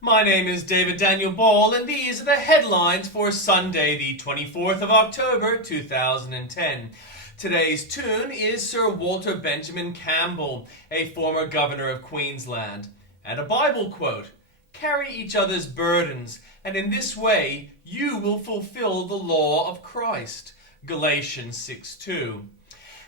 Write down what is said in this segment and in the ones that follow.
My name is David Daniel Ball, and these are the headlines for Sunday, the 24th of October, 2010. Today's tune is Sir Walter Benjamin Campbell, a former governor of Queensland, and a Bible quote: "Carry each other's burdens, and in this way you will fulfill the law of Christ." Galatians 6:2.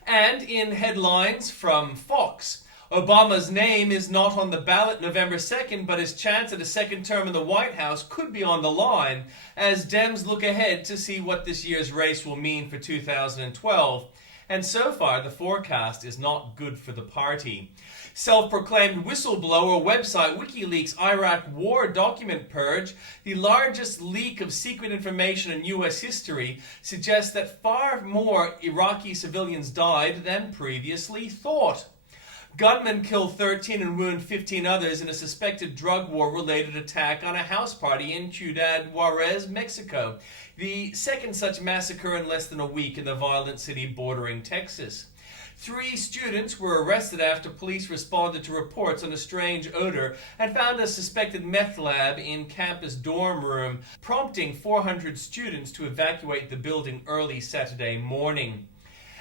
And in headlines from Fox, Obama's name is not on the ballot November 2nd, but his chance at a second term in the White House could be on the line as Dems look ahead to see what this year's race will mean for 2012. And so far, the forecast is not good for the party. Self-proclaimed whistleblower website WikiLeaks Iraq war document purge, the largest leak of secret information in U.S. history, suggests that far more Iraqi civilians died than previously thought. Gunmen killed 13 and wounded 15 others in a suspected drug war-related attack on a house party in Ciudad Juarez, Mexico, the second such massacre in less than a week in the violent city bordering Texas. 3 students were arrested after police responded to reports on a strange odor and found a suspected meth lab in campus dorm room, prompting 400 students to evacuate the building early Saturday morning.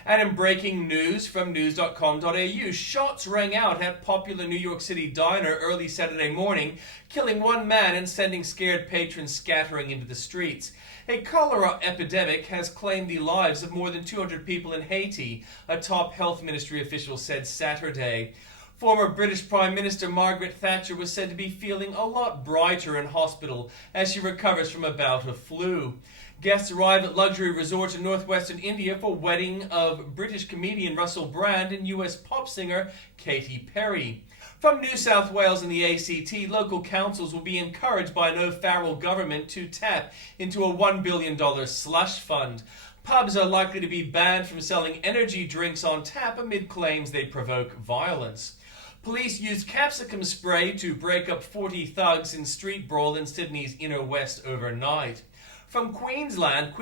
And in breaking news from news.com.au, shots rang out at popular New York City diner early Saturday morning, killing 1 man and sending scared patrons scattering into the streets. A cholera epidemic has claimed the lives of more than 200 people in Haiti, a top health ministry official said Saturday. Former British Prime Minister Margaret Thatcher was said to be feeling a lot brighter in hospital as she recovers from a bout of flu. Guests arrive at luxury resort in northwestern India for wedding of British comedian Russell Brand and US pop singer Katy Perry. From New South Wales and the ACT, local councils will be encouraged by an O'Farrell government to tap into a $1 billion slush fund. Pubs are likely to be banned from selling energy drinks on tap amid claims they provoke violence. Police used capsicum spray to break up 40 thugs in street brawl in Sydney's inner west overnight. From Queensland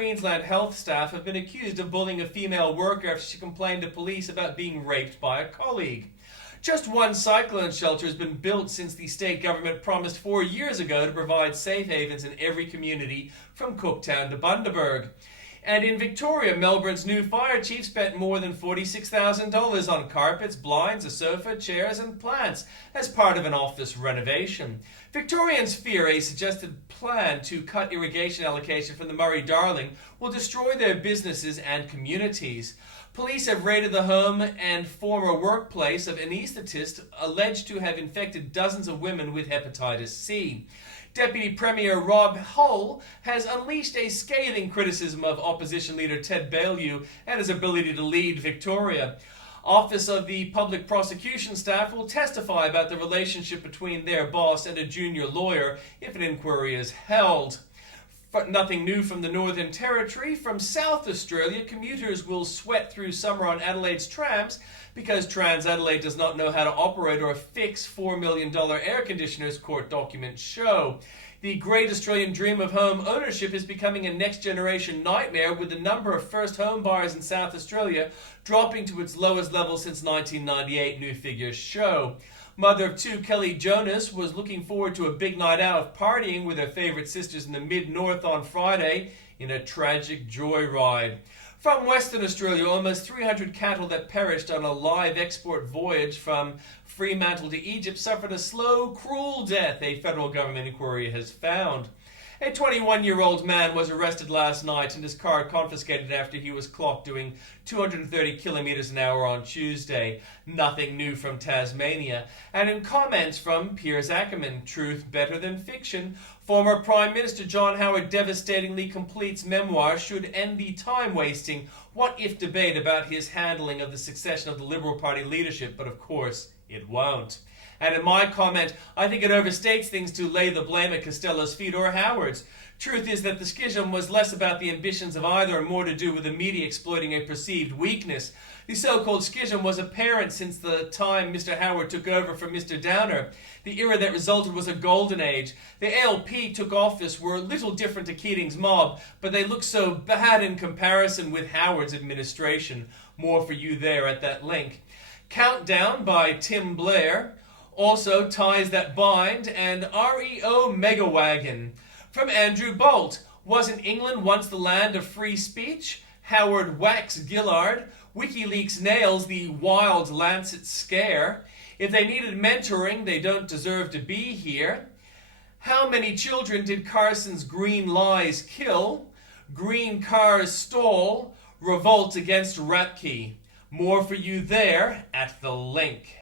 health staff have been accused of bullying a female worker after she complained to police about being raped by a colleague. Just 1 cyclone shelter has been built since the state government promised 4 years ago to provide safe havens in every community from Cooktown to Bundaberg. And in Victoria, Melbourne's new fire chief spent more than $46,000 on carpets, blinds, a sofa, chairs and plants as part of an office renovation. Victorians fear a suggested plan to cut irrigation allocation from the Murray-Darling will destroy their businesses and communities. Police have raided the home and former workplace of an anaesthetist alleged to have infected dozens of women with hepatitis C. Deputy Premier Rob Hull has unleashed a scathing criticism of opposition leader Ted Baillieu and his ability to lead Victoria. Office of the Public Prosecution Staff will testify about the relationship between their boss and a junior lawyer if an inquiry is held. Nothing new from the Northern Territory. From South Australia, commuters will sweat through summer on Adelaide's trams because Trans-Adelaide does not know how to operate or fix $4 million air conditioners, court documents show. The great Australian dream of home ownership is becoming a next-generation nightmare, with the number of first home buyers in South Australia dropping to its lowest level since 1998, new figures show. Mother of 2, Kelly Jonas, was looking forward to a big night out of partying with her favorite sisters in the mid-north on Friday in a tragic joyride. From Western Australia, almost 300 cattle that perished on a live export voyage from Fremantle to Egypt suffered a slow, cruel death, a federal government inquiry has found. A 21-year-old man was arrested last night and his car confiscated after he was clocked doing 230 kilometers an hour on Tuesday. Nothing new from Tasmania. And in comments from Piers Ackerman, truth better than fiction, former Prime Minister John Howard devastatingly completes memoir should end the time-wasting what-if debate about his handling of the succession of the Liberal Party leadership, but of course it won't. And in my comment, I think it overstates things to lay the blame at Costello's feet or Howard's. Truth is that the schism was less about the ambitions of either and more to do with the media exploiting a perceived weakness. The so-called schism was apparent since the time Mr. Howard took over from Mr. Downer. The era that resulted was a golden age. The ALP took office were little different to Keating's mob, but they looked so bad in comparison with Howard's administration. More for you there at that link. Countdown by Tim Blair. Also, Ties That Bind and REO Megawagon. From Andrew Bolt. Wasn't England once the land of free speech? Howard Wax Gillard. WikiLeaks nails the wild Lancet scare. If they needed mentoring, they don't deserve to be here. How many children did Carson's green lies kill? Green cars stole. Revolt against Ratke. More for you there at the link.